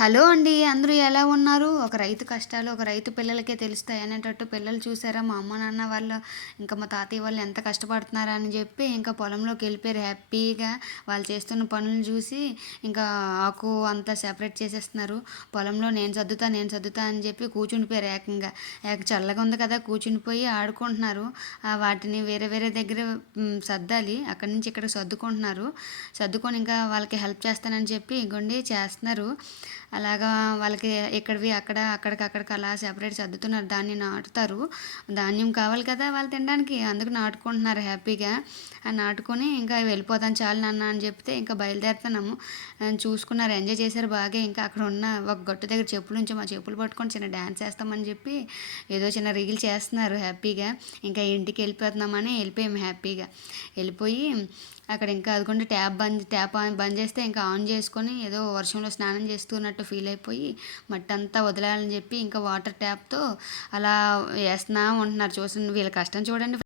Hello అండి అందరూ ఎలా ఉన్నారు? ఒక రైతు కష్టాలు ఒక రైతు పిల్లలకే తెలుస్తాయి అనేటట్టు పిల్లలు చూసారా? మా అమ్మ నాన్న వాళ్ళు ఇంకా మా తాతయ్య వాళ్ళు ఎంత కష్టపడుతున్నారా అని చెప్పి ఇంకా పొలంలోకి వెళ్ళిపోయారు హ్యాపీగా. వాళ్ళు చేస్తున్న పనులు చూసి ఇంకా ఆకు అంతా సెపరేట్ చేసేస్తున్నారు. పొలంలో నేను సర్దుతా నేను సర్దుతా అని చెప్పి కూర్చుండిపోయారు ఏకంగా. ఏక చల్లగా ఉంది కదా కూర్చునిపోయి ఆడుకుంటున్నారు. వాటిని వేరే వేరే దగ్గర సర్దాలి. అక్కడి నుంచి ఇక్కడ సర్దుకుంటున్నారు. సర్దుకొని ఇంకా వాళ్ళకి హెల్ప్ చేస్తానని చెప్పి ఇంకొండి చేస్తున్నారు. అలాగా వాళ్ళకి ఎక్కడివి అక్కడ అక్కడికి అక్కడికి అలా సెపరేట్ సర్దుతున్నారు. దాన్ని నాటుతారు. ధాన్యం కావాలి కదా వాళ్ళు తినడానికి. అందుకు నాటుకుంటున్నారు హ్యాపీగా. నాటుకొని ఇంకా వెళ్ళిపోతాను చాలు నాన్న అని చెప్తే ఇంకా బయలుదేరుతున్నాము. చూసుకున్నారు. ఎంజాయ్ చేశారు బాగా. ఇంకా అక్కడ ఉన్న ఒక గట్టు దగ్గర చెప్పుల నుంచి మా చెప్పులు పట్టుకొని చిన్న డ్యాన్స్ వేస్తామని చెప్పి ఏదో చిన్న రీల్ చేస్తున్నారు హ్యాపీగా. ఇంకా ఇంటికి వెళ్ళిపోతున్నామని వెళ్ళిపోయాము హ్యాపీగా. వెళ్ళిపోయి అక్కడ ఇంకా అదిగోండి ట్యాప్ బంద్ ట్యాప్ ఆన్ బంద్ చేస్తే ఇంకా ఆన్ చేసుకొని ఏదో వర్షంలో స్నానం చేస్తున్నట్టు ఫీల్ అయిపోయి మట్టి అంతా వదిలేయాలని చెప్పి ఇంకా వాటర్ ట్యాప్తో అలా వేస్తున్నా ఉంటున్నారు చూసిన వీళ్ళ కష్టం చూడండి.